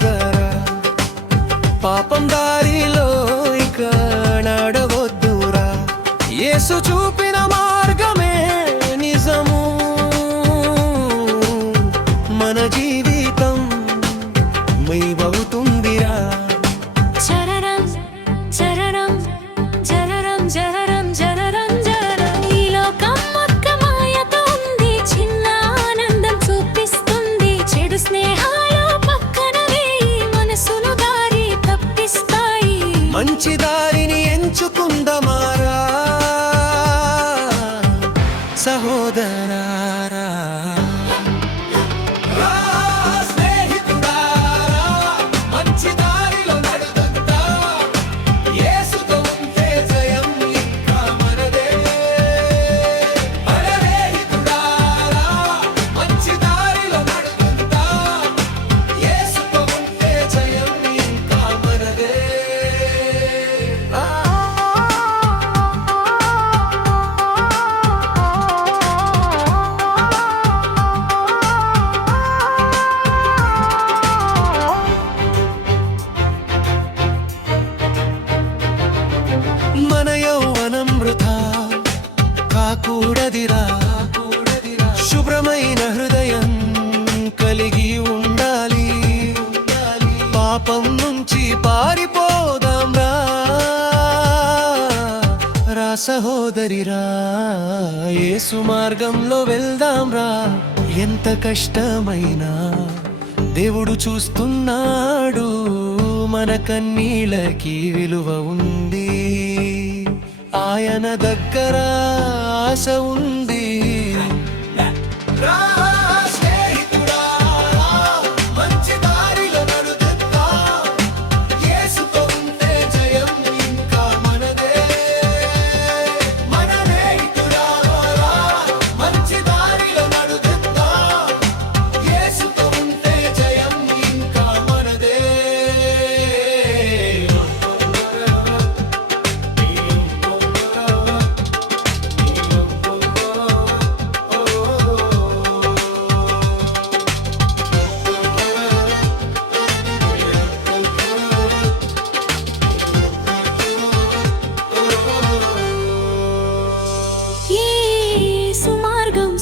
సహోదరా, పాపం దారిలో ఇక నడవొద్దురా. యేసు చూపిన మార్గమే నిజము, మన జీవితం మైవవుతుందిరా. చరణం చరణం జనరం జనరం జనరం జనరం. ఈ లోకం ఒక్క మాయతో ఉంది, చిన్న ఆనందం చూపిస్తుంది. చెడు స్నేహాలు పక్కన వేయి, మనసును దారి తప్పిస్తాయి. మంచి దారిని ఎంచుకుందమారా సహోదరారా. మన యౌవనం వృథా కాకూడదిరా, శుభ్రమైన హృదయం కలిగి ఉండాలి. పాపం నుంచి పారిపోదాం రా సహోదరిరా, యేసు మార్గంలో వెళ్దాం రా. ఎంత కష్టమైనా దేవుడు చూస్తున్నాడు, మన కన్నీళ్ళకి విలువ ఉంది. ఆయన దగ్గర ఆశ ఉంది.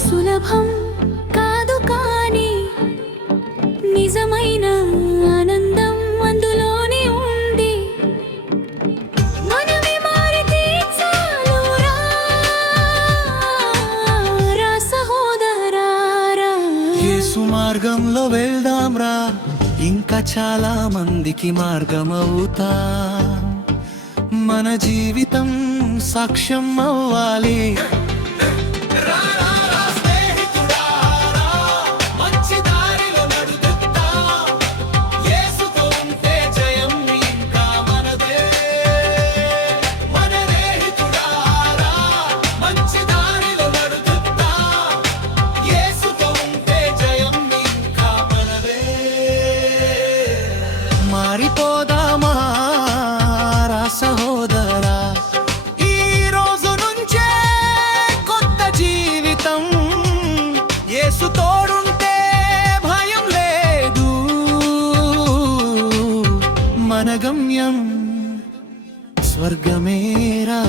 సులభం కాదు, కానీ నిజమైన ఆనందం అందులోనే ఉంది. మనమే మారితే చాలురా రా సహోదరారా. యేసు మార్గంలో వెళ్దాం రా, ఇంకా చాలా మందికి మార్గమవుతా. మన జీవితం సాక్ష్యం అవ్వాలి. మారిపోదామా రా సహోదరా, ఈ రోజు నుంచే కొత్త జీవితం. యేసు తోడుంటే భయం లేదు, మన గమ్యం స్వర్గమేరా.